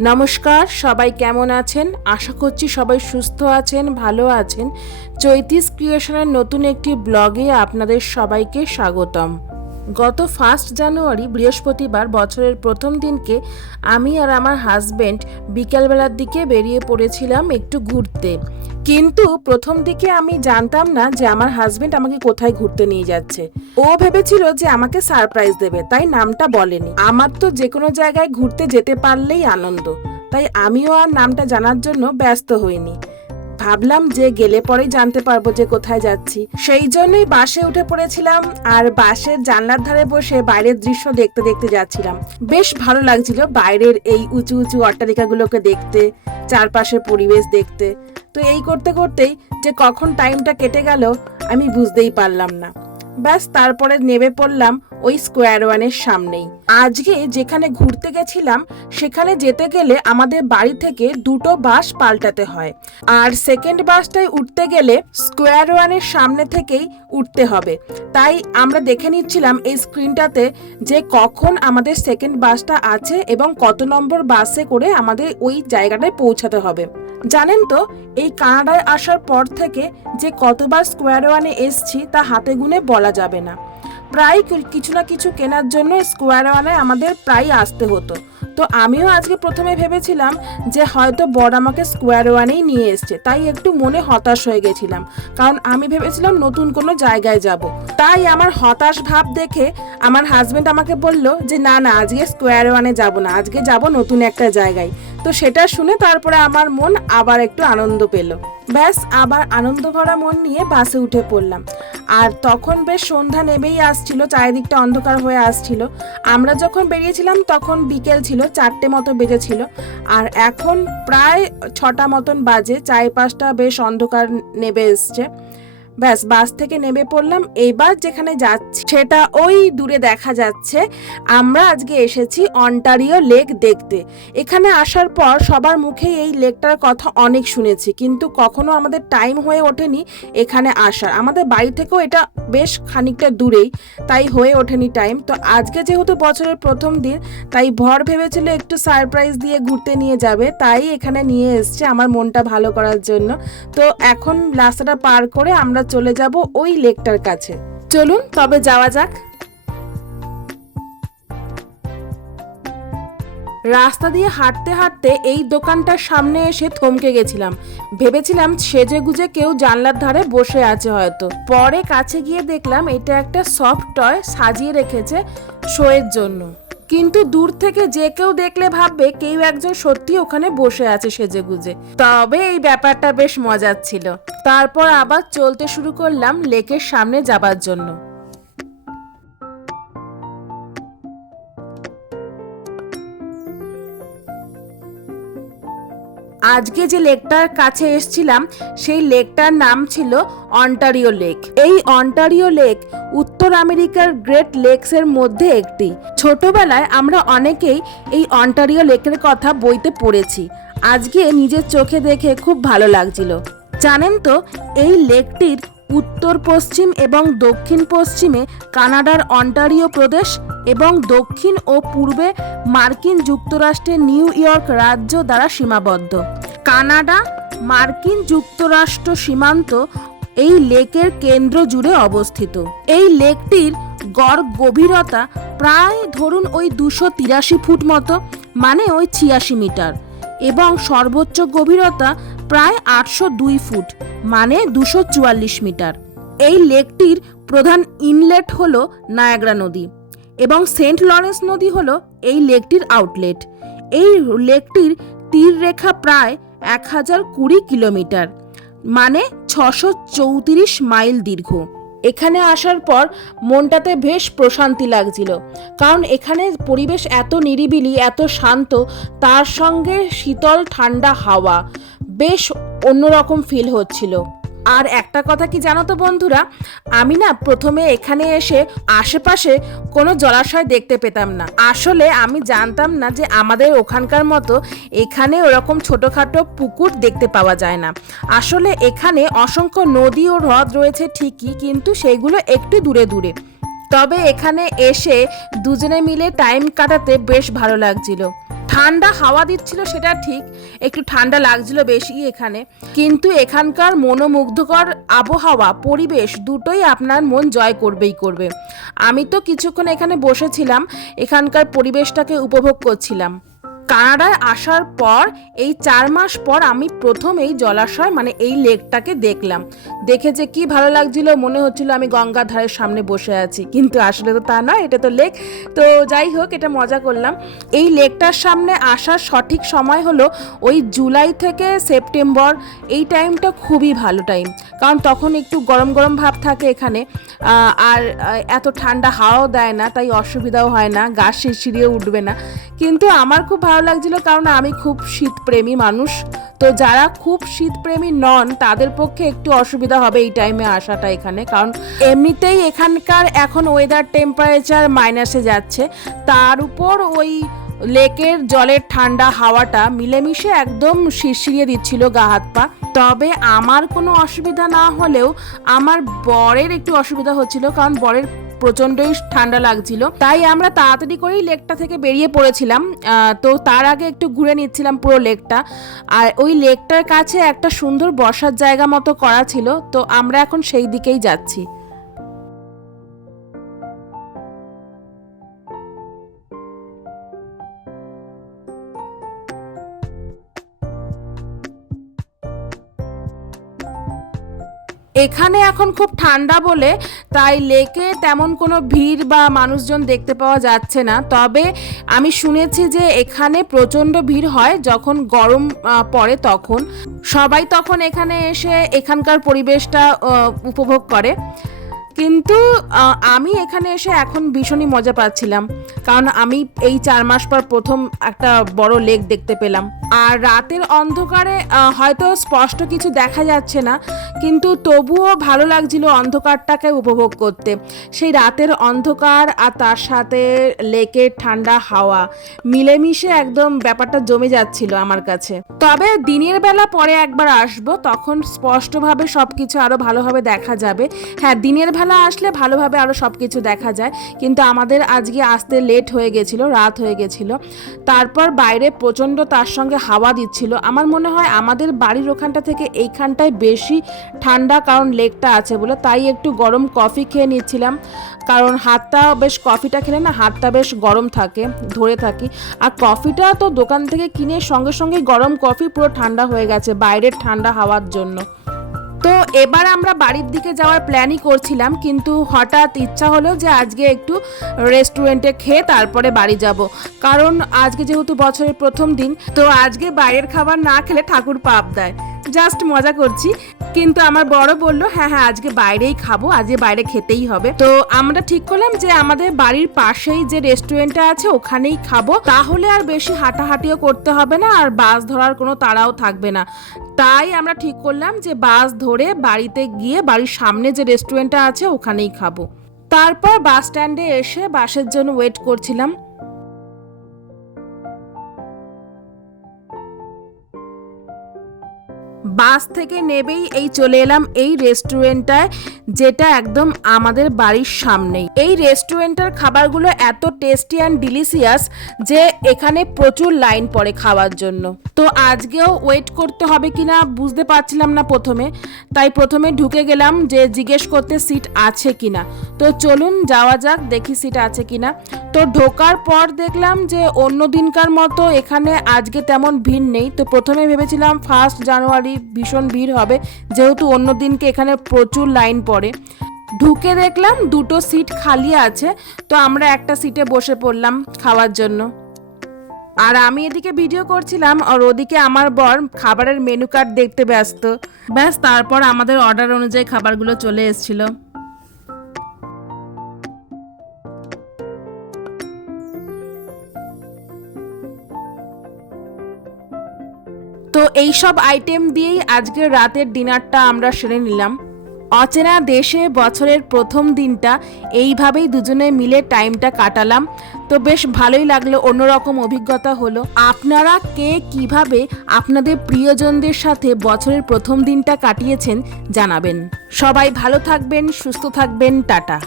নমস্কার, সবাই কেমন আছেন? আশা করছি সবাই সুস্থ আছেন, ভালো আছেন। চৈতিস ক্রিয়েশনের নতুন একটি ব্লগে আপনাদের সবাইকে স্বাগতম। গত ফার্স্ট জানুয়ারি বৃহস্পতিবার বছরের প্রথম দিনকে আমি আর আমার হাজবেন্ড বিকেলবেলার দিকে বেরিয়ে পড়েছিলাম একটু ঘুরতে। কিন্তু প্রথম দিকে আমি জানতাম না যে আমার হাজবেন্ড আমাকে কোথায় ঘুরতে নিয়ে যাচ্ছে। ও ভেবেছিল যে আমাকে সারপ্রাইজ দেবে, তাই নামটা বলেনি। আমার তো যে কোনো জায়গায় ঘুরতে যেতে পারলেই আনন্দ, তাই আমিও আর নামটা জানার জন্য ব্যস্ত হইনি। ভাবলাম যে গেলে পরেই জানতে পারব যে কোথায় যাচ্ছি। সেই জন্যই বাসে উঠে পড়েছিলাম আর বাসের জানলার ধারে বসে বাইরের দৃশ্য দেখতে দেখতে যাচ্ছিলাম। বেশ ভালো লাগছিল বাইরের এই উঁচু উঁচু অট্টালিকাগুলোকে দেখতে, চারপাশের পরিবেশ দেখতে। তো এই করতে করতেই যে কখন টাইমটা কেটে গেল, আমি বুঝতেই পারলাম না। ব্যাস তারপরে নেমে পড়লাম ওই স্কোয়ার ওয়ানের সামনেই। আজকে যেখানে ঘুরতে গেছিলাম, সেখানে যেতে গেলে আমাদের বাড়ি থেকে দুটো বাস পাল্টাতে হয়। আর সেকেন্ড বাসটায় উঠতে গেলে স্কোয়ার ওয়ানের সামনে থেকেই উঠতে হবে। তাই আমরা দেখে নিচ্ছিলাম এই স্ক্রিনটাতে যে কখন আমাদের সেকেন্ড বাসটা আছে এবং কত নম্বর বাসে করে আমাদের ওই জায়গাটায় পৌঁছাতে হবে। জানেন তো, এই কানাডায় আসার পর থেকে যে কতবার স্কোয়ার ওয়ানে এসছি তা হাতে গুনে বলা যাবে না। প্রায় কিছু না কিছু কেনার জন্য স্কোয়ার ওয়ানে আমাদের প্রায় আসতে হতো। তো আমিও আজকে প্রথমে ভেবেছিলাম যে হয়তো বড় আমাকে স্কোয়ার ওয়ানেই নিয়ে এসছে, তাই একটু মনে হতাশ হয়ে গেছিলাম। কারণ আমি ভেবেছিলাম নতুন কোনো জায়গায় যাব। তাই আমার হতাশ ভাব দেখে আমার হাজবেন্ড আমাকে বলল যে, না না, আজকে স্কোয়ার ওয়ানে যাব না, আজকে যাব নতুন একটা জায়গায়। তো সেটা শুনে তারপরে আমার মন আবার একটু আনন্দ পেল। ব্যাস, আবার আনন্দ ভরা মন নিয়ে বাসে উঠে পড়লাম। আর তখন বেশ সন্ধ্যা নেমেই আসছিল, চারিদিকটা অন্ধকার হয়ে আসছিল। আমরা যখন বেরিয়েছিলাম তখন বিকেল ছিল, চারটে মতো বেজেছিল। আর এখন প্রায় ছটা মতন বাজে, চারপাশটা বেশ অন্ধকার নেমে এসছে। ব্যাস, বাস থেকে নেমে পড়লাম। এবার যেখানে যাচ্ছি, সেটা ওই দূরে দেখা যাচ্ছে। আমরা আজকে এসেছি অন্টারিও লেক দেখতে। এখানে আসার পর সবার মুখেই এই লেকটার কথা অনেক শুনেছি, কিন্তু কখনো আমাদের টাইম হয়ে ওঠেনি এখানে আসার। আমাদের বাড়ি থেকেও এটা বেশ খানিকটা দূরেই, তাই হয়ে ওঠেনি টাইম। তো আজকে যেহেতু বছরের প্রথম দিন, তাই ভর ভেবেছিল একটু সারপ্রাইজ দিয়ে ঘুরতে নিয়ে যাবে, তাই এখানে নিয়ে এসছে আমার মনটা ভালো করার জন্য। তো এখন রাস্তাটা পার করে আমরা চলে যাব ওই লেকটার কাছে। চলুন, তবে যাওয়া যাক। রাস্তা দিয়ে হাঁটতে হাঁটতে এই দোকানটার সামনে এসে থমকে গেছিলাম। ভেবেছিলাম সেজে গুজে কেউ জানলার ধারে বসে আছে হয়তো। পরে কাছে গিয়ে দেখলাম এটা একটা সফট টয় সাজিয়ে রেখেছে শোয়ের জন্য। কিন্তু দূর থেকে যে কেউ দেখলে ভাববে কেউ একজন সত্যি ওখানে বসে আছে সেজে গুজে তবে এই ব্যাপারটা বেশ মজার ছিল। তারপর আবার চলতে শুরু করলাম লেকের সামনে যাবার জন্য। আজকে যে লেকটার কাছে এসছিলাম, সেই লেকটার নাম ছিল অন্টারিও লেক। এই অন্টারিও লেক উত্তর আমেরিকার গ্রেট লেকসের মধ্যে একটি। ছোটবেলায় আমরা অনেকেই এই অন্টারিও লেকের কথা বইতে পড়েছি। আজকে নিজের চোখে দেখে খুব ভালো লাগছিল। জানেন তো, এই লেকটির উত্তর পশ্চিম এবং দক্ষিণ পশ্চিমে কানাডার অন্টারিও প্রদেশ এবং দক্ষিণ ও পূর্বে মার্কিন যুক্তরাষ্ট্রের নিউ ইয়র্ক রাজ্য দ্বারা সীমাবদ্ধ। কানাডা, মার্কিন যুক্তরাষ্ট্র সীমান্ত এই লেকের কেন্দ্র জুড়ে অবস্থিত। এই লেকটির গড় গভীরতা প্রায় ধরুন ওই দুশো তিরাশি ফুট মতো মানে ওই ছিয়াশি মিটার, এবং সর্বোচ্চ গভীরতা প্রায় আটশো দুই ফুট মানে দুশো চুয়াল্লিশ মিটার। এই লেকটির প্রধান ইনলেট হল নায়াগ্রা নদী এবং সেন্ট লরেন্স নদী হল এই লেকটির আউটলেট। এই লেকটির তীর রেখা প্রায় এক হাজার কুড়ি কিলোমিটার মানে ছশো চৌত্রিশ মাইল দীর্ঘ। এখানে আসার পর মনটাতে বেশ প্রশান্তি লাগছিল, কারণ এখানে পরিবেশ এত নিরিবিলি, এত শান্ত, তার সঙ্গে শীতল ঠান্ডা হাওয়া। বেশ অন্যরকম ফিল হচ্ছিল। আর একটা কথা কি জানো তো বন্ধুরা? আমি না প্রথমে এখানে এসে আশেপাশে কোনো জলাশয় দেখতে পেতাম না। আসলে আমি জানতাম না যে আমাদের ওখানকার মতো এখানে ওরকম ছোটোখাটো পুকুর দেখতে পাওয়া যায় না। আসলে এখানে অসংখ্য নদী ও হ্রদ রয়েছে ঠিকই, কিন্তু সেইগুলো একটু দূরে দূরে। তবে এখানে এসে দুজনে মিলে টাইম কাটাতে বেশ ভালো লাগছিল। ঠান্ডা হাওয়া দিচ্ছিল, সেটা ঠিক। একটু ঠান্ডা লাগছিল বেশি এখানে। কিন্তু এখানকার মনোমুগ্ধকর আবহাওয়া, পরিবেশ দুটোই আপনার মন জয় করবেই করবে। আমি তো কিছুক্ষণ এখানে বসেছিলাম, এখানকার পরিবেশটাকে উপভোগ করছিলাম। কানাডায় আসার পর এই চার মাস পর আমি প্রথম এই জলাশয় মানে এই লেকটাকে দেখলাম। দেখে যে কি ভালো লাগছিল, মনে হচ্ছিল আমি গঙ্গার ধারের সামনে বসে আছি। কিন্তু আসলে তো তা নয় এটা তো লেক। তো যাই হোক, এটা মজা করলাম। এই লেকটার সামনে আসার সঠিক সময় হলো ওই জুলাই থেকে সেপ্টেম্বর। এই টাইমটা খুবই ভালো টাইম কারণ তখন একটু গরম গরম ভাব থাকে এখানে আর এত ঠান্ডা হাওয়াও দেয় না, তাই অসুবিধাও হয় না, গা শিরশিরিয়ে উঠবে না। কিন্তু আমার খুব ভালো লাগছিল কারণ আমি খুব শীতপ্রেমী মানুষ। তো যারা খুব শীতপ্রেমী নন, তাদের পক্ষে একটু অসুবিধা হবে এই টাইমে আসাটা এখানে। কারণ এমনিতেই এখানকার এখন ওয়েদার টেম্পারেচার মাইনাসে যাচ্ছে। তার উপর ওই লেকের জলের ঠান্ডা হাওয়াটা মিলেমিশে একদম শিরশিরিয়ে দিচ্ছিল গা হাত পা। তবে আমার কোনো অসুবিধা না হলেও আমার বরের একটু অসুবিধা হচ্ছিল, কারণ বরের প্রচণ্ডই ঠান্ডা লাগছিল। তাই আমরা তাড়াতাড়ি করেই লেকটা থেকে বেরিয়ে পড়েছিলাম। তো তার আগে একটু ঘুরে নিচ্ছিলাম পুরো লেকটা। আর ওই লেকটার কাছে একটা সুন্দর বসার জায়গা মতো করা ছিল, তো আমরা এখন সেই দিকেই যাচ্ছি। এখানে এখন খুব ঠান্ডা বলে, তাই লেকে তেমন কোনো ভিড় বা মানুষজন দেখতে পাওয়া যাচ্ছে না। তবে আমি শুনেছি যে এখানে প্রচণ্ড ভিড় হয় যখন গরম পড়ে তখন। সবাই তখন এখানে এসে এখানকার পরিবেশটা উপভোগ করে। কিন্তু আমি এখানে এসে এখন ভীষণই মজা পাচ্ছিলাম। কারণ আমি এই চার মাস পর প্রথম একটা বড় লেক দেখতে পেলাম। আর রাতের অন্ধকারে হয়তো স্পষ্ট কিছু দেখা যাচ্ছে না, কিন্তু তবুও ভালো লাগছিল অন্ধকারটাকে উপভোগ করতে। সেই রাতের অন্ধকার আর তার সাথে লেকের ঠান্ডা হাওয়া, মিলেমিশে একদম ব্যাপারটা জমে যাচ্ছিল আমার কাছে। তবে দিনের বেলা পরে একবার আসব, তখন স্পষ্টভাবে সব কিছু আরও ভালোভাবে দেখা যাবে। হ্যাঁ দিনের বেলা আসলে ভালোভাবে আরও সব কিছু দেখা যায়। কিন্তু আমাদের আজকে আসতে লেট হয়ে গেছিল, রাত হয়ে গেছিল। তারপর বাইরে প্রচণ্ড তার সঙ্গে হাওয়া দিচ্ছিল। আমার মনে হয় আমাদের বাড়ির ওখানটা থেকে এইখানটায় বেশি ঠান্ডা, কারণ লেকটা আছে বলে। তাই একটু গরম কফি খেয়ে নিচ্ছিলাম। কারণ হাতটা বেশ কফিটা খেলে না হাতটা বেশ গরম থাকে, ধরে থাকি। আর কফিটা তো দোকান থেকে কিনে সঙ্গে সঙ্গে গরম কফি পুরো ঠান্ডা হয়ে গেছে, বাইরের ঠান্ডা হাওয়ার জন্য। তো এবার আমরা বাড়ির দিকে যাওয়ার প্ল্যানই করছিলাম, কিন্তু হঠাৎ ইচ্ছা হলো যে আজকে একটু রেস্টুরেন্টে খেয়ে তারপরে বাড়ি যাব। কারণ আজকে যেহেতু বছরের প্রথম দিন, তো আজকে বাইরের খাবার না খেলে ঠাকুর পাপ দেয়। জাস্ট মজা করছি। কিন্তু আমার বড় বলল হ্যাঁ হ্যাঁ আজকে বাইরেই খাব, আজকে বাইরে খেতেই হবে। তো আমরা ঠিক করলাম যে আমাদের বাড়ির পাশেই যে রেস্টুরেন্টটা আছে, ওখানেই খাব। তাহলে আর বেশি হাঁটাহাঁটিও করতে হবে না, আর বাস ধরার কোনো তাড়াও থাকবে না। তাই আমরা ঠিক করলাম যে বাস ধরে বাড়িতে গিয়ে বাড়ির সামনে যে রেস্টুরেন্টটা আছে, ওখানেই খাব। তারপর বাস স্ট্যান্ডে এসে বাসের জন্য ওয়েট করছিলাম। বাস থেকে নেবেই এই চলে এলাম এই রেস্টুরেন্টটায়, যেটা একদম আমাদের বাড়ির সামনেই। এই রেস্টুরেন্টের খাবারগুলো এত টেস্টি অ্যান্ড ডিলিশিয়াস যে এখানে প্রচুর লাইন পড়ে খাওয়ার জন্য। তো আজকেও ওয়েট করতে হবে কি না বুঝতে পারছিলাম না প্রথমে, তাই প্রথমে ঢুকে গেলাম যে জিজ্ঞেস করতে সিট আছে কিনা। তো চলুন যাওয়া যাক, দেখি সিট আছে কি না তো ঢোকার পর দেখলাম যে অন্য দিনকার মতো এখানে আজকে তেমন ভিড় নেই। তো প্রথমে ভেবেছিলাম ফার্স্ট জানুয়ারি ভীষণ ভিড় হবে। যেহেতু অন্য দিনকে এখানে প্রচুর লাইন পড়ে। ঢুকে দেখলাম দুটো সিট খালি আছে, তো আমরা একটা সিটে বসে পড়লাম খাওয়ার জন্য। আর আমি এদিকে ভিডিও করছিলাম, আর ওদিকে আমার বর খাবারের মেনু কার্ড দেখতে ব্যস্ত। ব্যাস, তারপর আমাদের অর্ডার অনুযায়ী খাবারগুলো চলে এসেছিল। এই সব আইটেম দিয়েই আজকের রাতের ডিনারটা আমরা সেরে নিলাম। অচেনা দেশে বছরের প্রথম দিনটা, এইভাবেই দুজনে মিলে টাইমটা কাটালাম। তো বেশ ভালোই লাগল, অন্যরকম অভিজ্ঞতা হলো। আপনারা কে কীভাবে আপনাদের প্রিয়জনদের সাথে বছরের প্রথম দিনটা কাটিয়েছেন জানাবেন। সবাই ভালো থাকবেন, সুস্থ থাকবেন, টাটা।